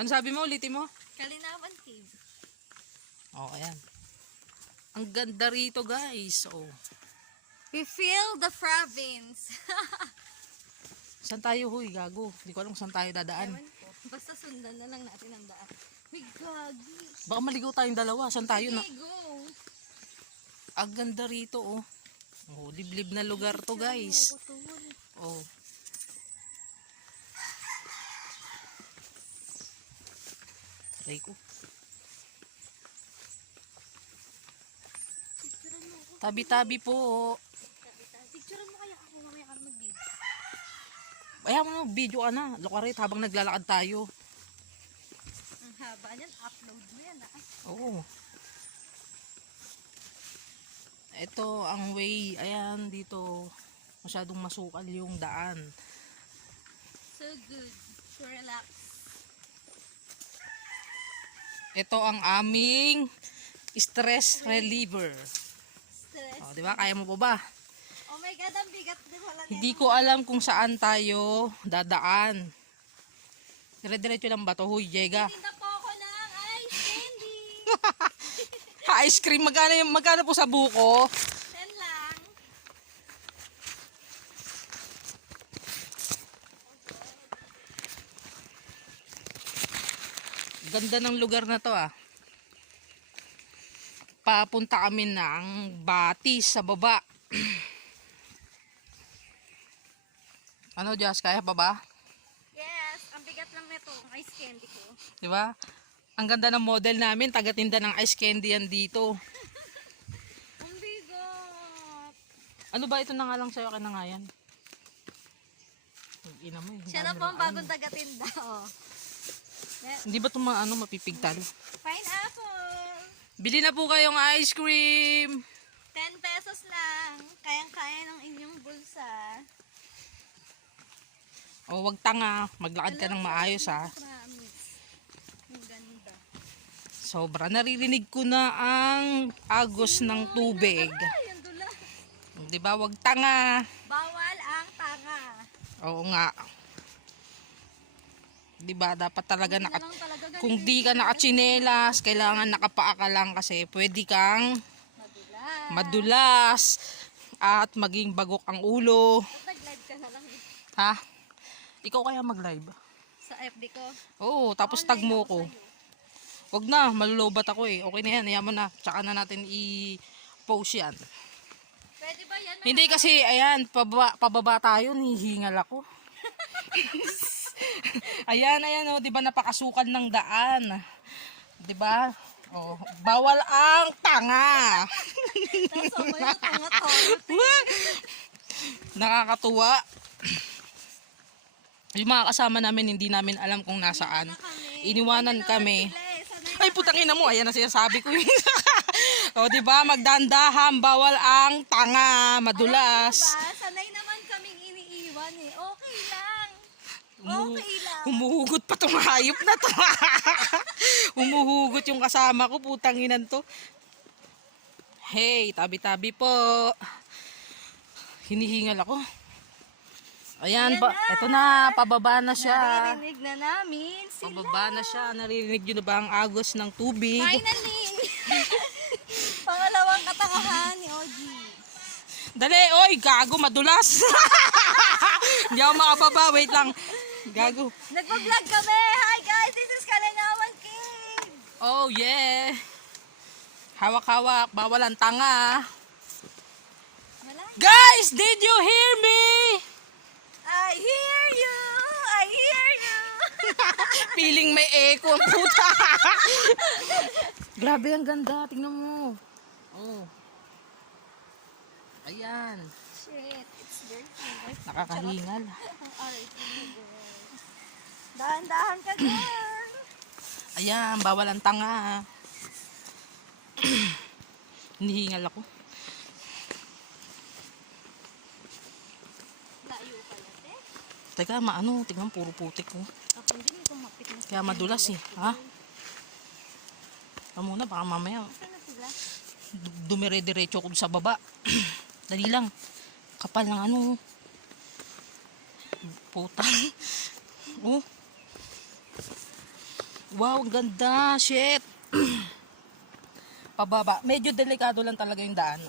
Ano sabi mo? Ulitin mo? Kalinawan Cave. Oh, ayan. Ang ganda rito, guys. Oh. We feel the province. Saan tayo, huy? Gago. Hindi ko alam kung saan tayo dadaan. Ewan ko. Basta sundan na lang natin ang daan. Uy, gagi. Baka maligaw tayong dalawa. Saan tayo na? Sige, go. Ang ganda rito, oh. Oh, liblib na lugar to, guys. Oh. Try ko. Tabi-tabi po. Picturean mo kaya ako mamaya ka mag-video. Ayaw mo video ka na. Lokarit habang naglalakad tayo. Ang haba niyan, upload mo yan ah. Oo. Ito ang way. Ayan, dito. Masyadong masukal yung daan. So good. To relax. Ito ang aming stress reliever. Stress. O, diba? Kaya mo pa ba? Oh my God, ang bigat din wala na. Hindi ko alam kung saan tayo dadaan. Dire-diretso lang ba to? Huy, Jega. Tinda po ako ng ice candy. Ice cream. Magkano po sa buko? 10 lang. Ganda ng lugar na to ah. Papunta kami ng Batis sa baba. Ano, Jazz? Kaya pa ba? Yes, ang bigat lang nito, ang ice candy ko. Diba? Ang ganda ng model namin. Tagatinda ng ice candy yan dito. Ang bigat. Ano ba ito na nga lang sa'yo? Akin na nga yan. Ina mo, Siya na po ang bagong tagatinda. Oh. Hindi ba ito mapipigtal? Pineapple. Bili na po kayong ice cream. 10 pesos lang. Kayang-kaya ng inyong bulsa. O wag tanga. Maglakad ka ng maayos ha. Promise. Ang ganda. Sobra. Naririnig ko na ang agos ng tubig. Ay, ang dula. Diba? Wag tanga. Bawal ang tanga. Oo nga. Diba? Dapat talaga Hindi na lang talaga ganito kung di ka nakatsinelas, kailangan nakapaa ka lang kasi pwede kang madulas. madulas at maging bagok ang ulo. Nag-live ka na lang Ha? Ikaw kaya mag-live? sa FB ko. Oo, tapos tag mo ko. Wag na, malulobat ako eh. Okay na yan, yaman na. Tsaka na natin i-post yan. Pwede ba yan? Hindi kasi, ayan, pababa tayo, nihingal ako. Ayan, oh, 'di ba napakasukal ng daan? 'Di ba? Oh, bawal ang tanga. Tapos mo yung tanga to. Nakakatuwa. Yung mga kasama namin hindi namin alam kung nasaan. Iniwanan kami. Ay putang ina mo, ayan na sinasabi ko. O 'di ba, magdandahan, bawal ang tanga, madulas. Diba? Sanay naman kaming iniiwan eh. Okay lang. Okay lang. Humuhugot pa tong hayop na to. Humuhugot yung kasama ko, putang inan to. Hey, tabi-tabi po. Hinihingal ako. Ayan, eto na, pababa na siya. Naririnig na namin sila. Pababa na siya, naririnig nyo na ba ang agos ng tubig? Finally! Pangalawang katangahan ni Oji. Dali, oy, gago, madulas. Hindi ako makababa, wait lang. Gago. Nagpa-vlog kami! Hi guys! This is Kalinawan King! Oh, yeah. Hawak-hawak, bawal ang tanga. Wala? Guys, did you hear me? I hear you! I hear you! Feeling may echo ang puta. Grabe, ang ganda. Tingnan mo. Oh. Ayan. Shit, it's dirty. Nakakahingal. Alright. Dahan-dahan ka girl! Ayan, bawal ang tanga. Hinihingal ako. Layo pala, te. Teka, tingnan, puro putik ko. Ako hindi nito mapit na Kaya madulas eh. Ha? Tama muna, baka mamaya Saan na sila? dumire-diretso ko sa baba. Dali lang. Kapal ng puta. Oh. Wow, ang ganda. Shit. Pababa. Medyo delikado lang talaga yung daan.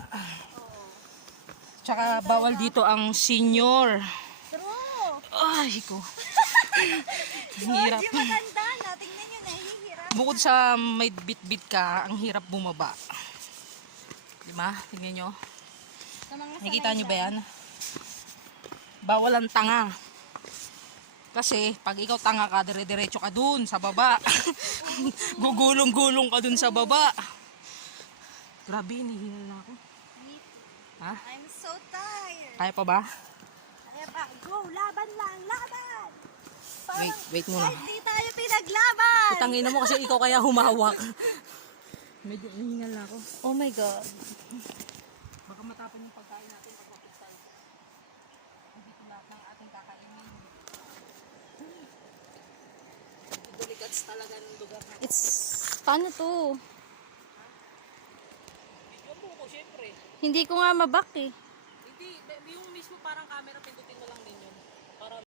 Tsaka bawal dito ang senior. True. Ay, ko. Hirap. Yung maganda na. Tingnan nyo, nahihirap. Bukod sa may bit-bit ka, ang hirap bumaba. Diba? Tingnan nyo. Sa mga Nakikita sanay nyo ba lang. yan? Bawal ang tanga. Kasi pag ikaw tanga ka, dire-diretso ka dun sa baba. Gugulong-gulong ka dun sa baba. Grabe, hinihingal na ako. Ha? I'm so tired. Kaya pa ba? Kaya pa, go, laban lang, laban! Parang Wait muna. kahit di tayo pinaglaban! Tangina mo kasi ikaw kaya humawak. Medyo nahingal na ako. Oh my God. Baka matapon yung pagkain natin pag mapital. Dito lahat ng ating kakainin. Delikats talaga ng lugar na. It's, paano to? Video mo ko, syempre. Hindi ko nga mabak eh. Hindi, yung mismo parang camera pindutin mo lang din yun. Para